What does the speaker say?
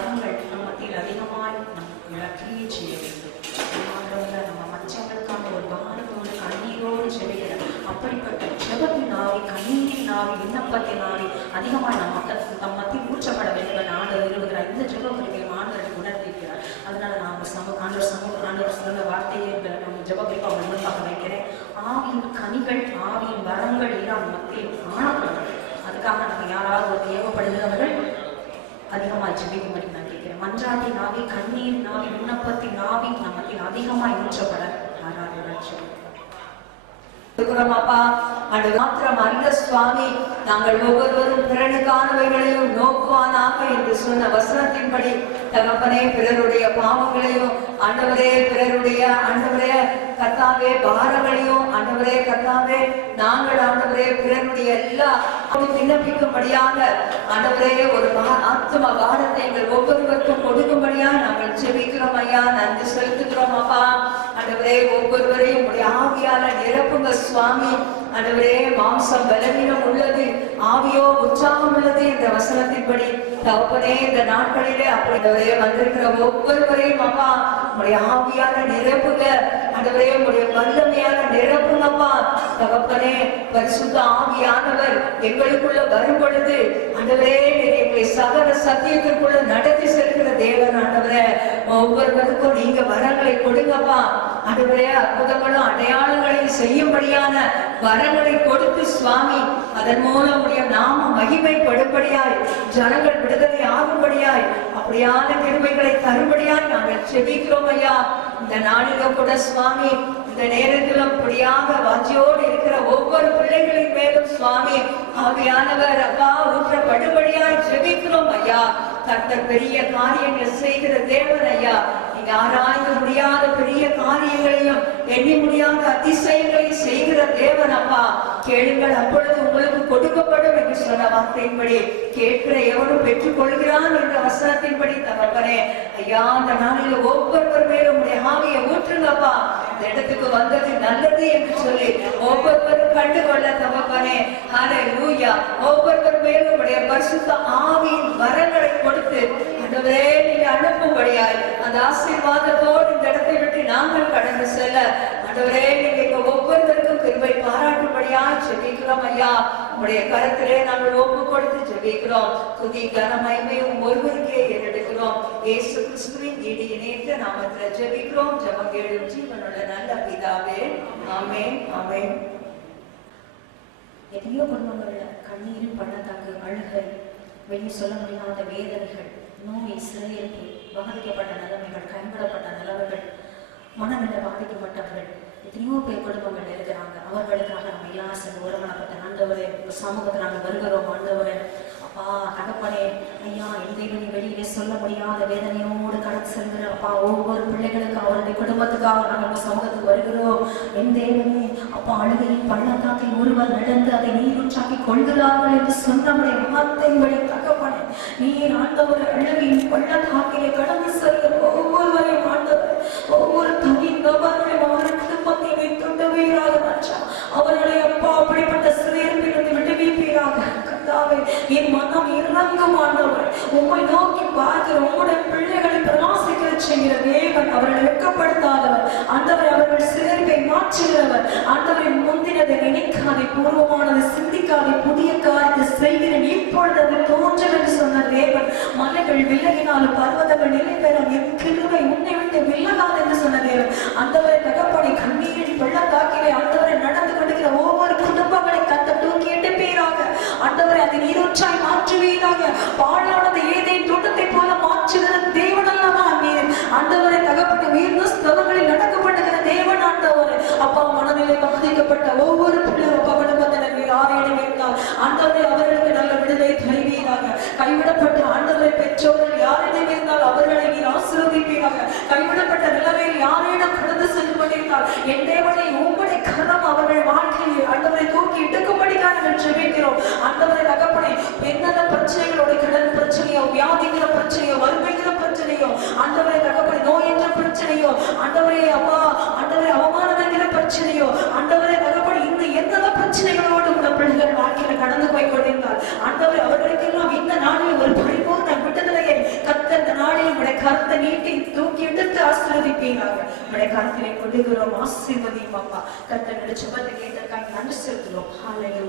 வரங்கள் நம் மத்தியில் அதிகமாய் நமக்கு விளக்கியே செய்ய வேண்டும். நம்ம மற்றவங்களுக்கான ஒரு பாரத்தோடு கண்ணீரோடு செல்கிற அப்படிப்பட்ட ஜெபத்தின் ஆவி, கண்ணீரின் ஆவி, விண்ணப்பத்தின் ஆவி அதிகமாக நம் மத்தியில் ஊற்றப்பட வேண்டும். ஆண்டவர் விரும்புகிறார். இந்த ஜெப குறிப்பை ஆண்டவரை உணர்த்திக்கிறார். அதனால நான் ஆண்டவர் சொன்ன வார்த்தையை நம்ம ஜெப குறிப்பை அவங்க முன்பாக வைக்கிறேன். ஆவியின் கனிகள், ஆவியின் வரங்கள் எல்லாம் மத்தியில் காணப்படும். அதுக்காக நம்ம யாராவது ஒரு ஏவப்படுகிறவர்கள் அதிகமாக ஜெபிக்கும்படி நான் கேட்கிறேன். மன்றாட்டின் ஆவி, கண்ணீரின் ஆவி, விண்ணப்பத்தின் ஆவி நமக்கு அதிகமாக ஊற்றப்பட அப்பா. அது மாத்திரம் அல்ல சுவாமி, நாங்கள் ஒவ்வொருவரும் பிறனுக்கானவைகளையும் நோக்குவானாக என்று சொன்ன வசனத்தின்படி தகப்பனே பிறருடைய பாவங்களையும் ஆண்டவரே, பிறருடைய ஆண்டவரே கர்த்தாவே பாரங்களையும் ஆண்டவரே கர்த்தாவே நாங்கள் ஆண்டவரே பிறருடைய எல்லா விண்ணப்பிக்கும்படியாக ஆண்டவரே ஒரு ஆத்ம பாரத்தை எங்கள் ஒவ்வொருவருக்கும் கொடுக்கும்படியா நாங்கள் ஜெபிக்கிறோம் ஐயா. நன்றி செலுத்துகிறோம் அப்பா. ஆண்டவரே ஒவ்வொருவரையும் உடைய ஆவியால நிரப்புங்க சுவாமி. ஆண்டவரே மாம்சம் பலவீனம் உள்ளது, ஆவியோ உற்சாகம் உள்ளது என்ற வசனத்தின்படி தகப்பனே இந்த நாட்களிலே அப்படியே வந்திருக்கிற ஒவ்வொருவரையும் அப்பா உடைய ஆவியால நிரப்புங்க. ஆண்டவரே உடைய வல்லமையால நிரப்புங்கப்பா. தகப்பனே பரிசுத்த ஆவியானவர் எங்களுக்குள்ள வரும் பொழுது ஆண்டவரே எங்களை சகல சத்தியத்திற்குள்ள நடத்தி செல்கிற தேவன். ஆண்டவரே ஒவ்வொருவருக்கும் நீங்க வரங்களை கொடுங்கப்பா. ஆண்டவரே அற்புதங்களும் அடையாளங்களையும் செய்யும்படியான வரங்களை கொடுத்து சுவாமி, அதன் மூலம் உடைய நாம மகிமைப்படும்படியாய், ஜனங்கள் விடுதலை ஆகும்படியாய் அப்படியான கிருபைகளை தரும்படியாய் நாங்கள் செபிக்கிறோம் ஐயா. இந்த நாளிலும் கூட சுவாமி, இந்த நேரத்திலும் அப்படியாக வாஞ்சியோடு இருக்கிற ஒவ்வொரு பிள்ளைகளின் மேலும் சுவாமி ஆவியானவர் அப்பா ஊற்றப்படும்படியாய் செபிக்கிறோம் ஐயா. கர்த்தர் பெரிய காரியங்கள் செய்கிற தேவன் ஐயா. நீங்க ஆராய்ந்து முடியாத பெரிய காரியங்களையும் எண்ணி முடியாத அதிசயங்களையும் செய்கிற தேவன் அப்பா. கேளுங்கள் அப்பொழுது உங்களுக்கு கொடுக்கப்படும் என்று சொன்ன வார்த்தையின்படி கேட்கிற எவனும் பெற்றுக் கொள்கிறான் என்ற வசனத்தின்படி தகப்பனே ஐயா அந்த நாளில் ஒவ்வொருவர் மேலும் உடைய ஆவியை ஊற்றுங்கப்பா. இந்த இடத்துக்கு வந்தது நல்லது என்று சொல்லி ஒவ்வொருவரும் கண்டுகொள்ள தகப்பனே ஹல்லேலூயா. ஒவ்வொருவர் மேலும் உடைய பரிசுத்த ஆவியின் வரங்களை கொடுத்து ஆண்டவரே நீங்க அனுப்பும்படியாய் அந்த ஆசீர்வாதத்தோடு இந்த இடத்தை விட்டு நாங்கள் கடந்து செல்ல ஆண்டவரே நீங்க ஒவ்வொருவருக்கும் கிருபை பாராட்டும்படியாய் ஜெபிக்கிறோம் ஐயா. உடைய கரத்திலே நாங்கள் ஒப்பு கொடுத்து ஜெபிக்கிறோம். துதி கனமகிமையும் ஒருவருக்கே ஏறெடுக்கிறோம். இயேசு கிறிஸ்துவின் ஈடு இணைத்த நாமத்தில் ஜெபிக்கிறோம். ஜெபம் கேளும் ஜீவனுள்ள நல்ல பிதாவே, ஆமென் ஆமென். எத்தனையோ குடும்பங்கள்ல கண்ணீரின் பள்ளத்தாக்கு, அழுகை, வெளியே சொல்ல முடியாத வேதனைகள், நோய், சிறையிருப்பு, பாதிக்கப்பட்ட நிலைமைகள், கைவிடப்பட்ட நிலைமைகள், மனநிலை பாதிக்கப்பட்டவர்கள் எத்தனையோ பேர் குடும்பங்கள் இருக்கிறாங்க. அவர்களுக்காக நம்ம எல்லாம் சேர்ந்து ஒருமனப்பட்ட ஆண்டவரே சமூகத்தை நாங்கள் வருகிறோம். ஆண்டவரே அப்பா தகப்பனே ஐயா, என் தேவனை வெளியிலே சொல்ல முடியாத வேதனையோடு கடந்து செல்கிற அப்பா ஒவ்வொரு பிள்ளைகளுக்கு அவருடைய குடும்பத்துக்காக நாங்கள் சமூகத்துக்கு வருகிறோம். என் தேவனே அப்பா அழுகையின் பள்ளத்தாக்கில் ஒருவர் நடந்து அதை நீரூற்றாக்கி கொள்கிறார்கள் என்று சொன்னவருடைய வார்த்தைகளை தகப்பனே நீர் ஆண்டவர் அழுகையின் பள்ளத்தாக்கிலே கடந்து செல்கிற ஒவ்வொருவரையும் ஆண்டவர் ஒவ்வொரு தனி நபர்களையும் அவருடைய குடும்பத்தை வைத்துண்டவீராக நன்றா அவர்களை அப்பா அப்படிப்பட்ட சிறையிலிருந்து விடுவிப்பீராக. கர்த்தாவே என் மனம் இறங்கும் ஆண்டவர் உம்மை நோக்கி பார்க்கிற உம்முடைய பிள்ளைகளை பிரகாசிக்க செய்கிற தேவன். அவர்களை வெட்கப்படுத்தாதவர் ஆண்டவர், அவர்கள் சிறைப்பை மாற்றுகிறவர் ஆண்டவரை. முந்தினதை நினைக்காதே, பூர்வமானதை சிந்திக்காதே, புதிய காரியத்தை செய்கிறேன் இப்பொழுது அது தோன்றும் என்று சொன்ன தேவன். மலைகள் விலகினாலும் பர்வதங்கள் நிலை பெறும், என் கிருபை உன்னை விட்டு விலகாது என்று சொன்ன தேவன். ஆண்டவரை தகப்பனை கண்ணீரில் வெள்ளத்தாக்கிலே ஆண்டவரை நடந்து கொண்டிருக்கிற ஒவ்வொரு குடும்பங்களை கத்த தூக்கி எடுப்பீராக. ஆண்டவரை அதை நீரூற்றாய் மாற்றுவீராக. பாழானது ஏதேன் தோட்டத்தை போல மாற்றுகிற தேவன் அல்லவா நீர். ஆண்டவரை தகப்பனை உயர்ந்த ஸ்தலங்களில் நடக்கப்படுகிற தேவன். ஆண்டவரை அப்பா மனநிலை பாதிக்கப்பட்ட ஒவ்வொரு குடும்பத்தினர் நீர் ஆரையிடம் இருந்தால் ஆண்டவரை அவர்களுக்கு நல்ல விடுதலை தருவீராக. கைவிடப்பட்ட ஆண்டவரை பெற்றோர்கள் யாரிடம் இருந்தால் அவர்களை நீர் ஆசீர்வதிப்பீராக. கைவிடப்பட்ட நிலைமையில் யாரிடம் கடந்து சென்று கொண்டிருந்தால் என் தேவனை உங்களுடைய கரம் அவர்கள் வாழ்க்கையில் ஆண்டவரை தூக்கி எடுக்கும்படிதான் நாங்கள் ஜெபிக்கிறோம். ஆண்டவரை தகப்பனை என்னென்ன பிரச்சனைகளோட கடன் பிரச்சனையோ, வியாதிங்கிற பிரச்சனையோ, வறுமைங்கிற பிரச்சனையோ, ஆண்டவரை தகப்பனை நோய் என்ற பிரச்சனையோ, ஆண்டவரே அப்பா ஆண்டவரை அவமானங்கிற பிரச்சனையோ, ஆண்டவரை தகப்பனை இந்த எந்த பிரச்சனைகளோடு உள்ள பிள்ளைகள் வாழ்க்கையில கடந்து போய் கொண்டிருந்தால் ஆண்டவரை அவர்களுக்கெல்லாம் இந்த நாளில் ஒரு பரிபூர்ண கரத்தை நீட்டி தூக்கி எடுத்து ஆசீர்வதிப்பீராக. உடைய கரத்திலே கொடுக்கிறோம், ஆசீர்வதியும் அப்பா. கர்த்தர் ஜெபத்தை கேட்டதற்காக நன்றி செலுத்துகிறோம். ஹல்லேலூயா.